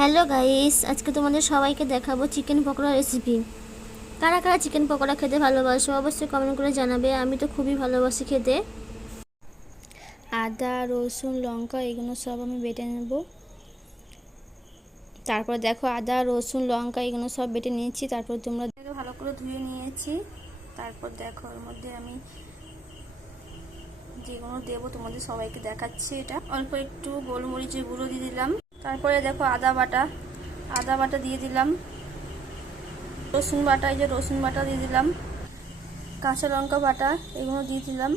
Hello guys, আজকে তোমাদের সবাইকে দেখাবো চিকেন পকোড়া রেসিপি। কারা কারা চিকেন পকোড়া খেতে ভালোবাসো অবশ্যই কমেন্ট করে জানাবে। আমি তো খুবই ভালোবাসি খেতে। আদা, রসুন, লঙ্কা এগুলো সব আমি বেটে নেব। তারপর দেখো আদা, রসুন, লঙ্কা এগুলো সব বেটে নিয়েছি। তারপর তোমরা ভালো করে ধুয়ে নিয়েছি। তারপর দেখো এর মধ্যে আমি যেগুলো দেবো তোমাদের সবাইকে দেখাচ্ছি। এটা অল্প একটু গোলমরিচের গুঁড়ো দিয়ে দিলাম। তারপরে দেখো আদা বাটা দিয়ে দিলাম। রসুন বাটা, এই যে রসুন বাটা দিয়ে দিলাম। কাঁচা লঙ্কা বাটা এগুলো দিয়ে দিলাম।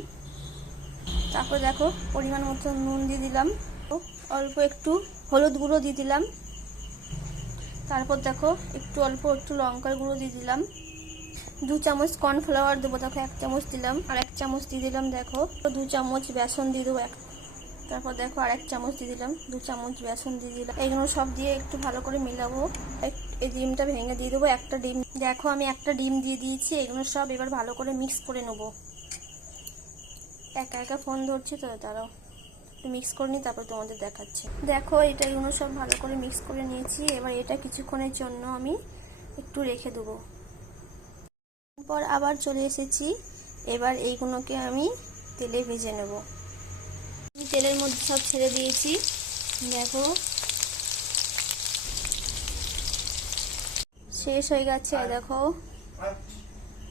তারপর দেখো পরিমাণ মতো নুন দিয়ে দিলাম। অল্প একটু হলুদ গুঁড়ো দিয়ে দিলাম। তারপর দেখো অল্প একটু লঙ্কার গুঁড়ো দিয়ে দিলাম। 2 চামচ কর্নফ্লাওয়ার দেবো, দেখো 1 চামচ দিলাম। আর 1 চামচ দিয়ে দিলাম দেখো 2 চামচ বেসন দিয়ে দেবো। তারপর দেখো আর 1 চামচ দিয়ে দিলাম। 2 চামচ বেসন দিয়ে দিলাম। এগুলো সব দিয়ে একটু ভালো করে মেলাবো। এই ডিমটা ভেঙে দিয়ে দেবো। একটা ডিম দেখো আমি একটা ডিম দিয়ে দিয়েছি। এগুলো সব এবার ভালো করে মিক্স করে নেবো। একা একা ফোন ধরছি তো, তারাও একটু মিক্স করে নিই, তারপর তোমাদের দেখাচ্ছি। দেখো এগুলো সব ভালো করে মিক্স করে নিয়েছি। এবার এটা কিছুক্ষণের জন্য আমি একটু রেখে দেবো। পর আবার চলে এসেছি। এবার এইগুলোকে আমি তেলে ভেজে নেব। আমি তেলের মধ্যে সব ছেড়ে দিয়েছি। দেখো শেষ হয়ে গেছে। দেখো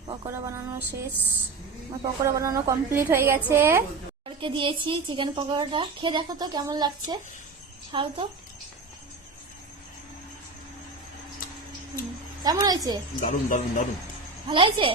পকোড়া বানানো শেষ। আমার পকোড়া বানানো কমপ্লিট হয়ে গেছে। দিয়েছি চিকেন পকোড়াটা, খেয়ে দেখো তো কেমন লাগছে। খাও তো, কেমন হয়েছে? দারুন দারুন দারুন, ভালো হয়েছে।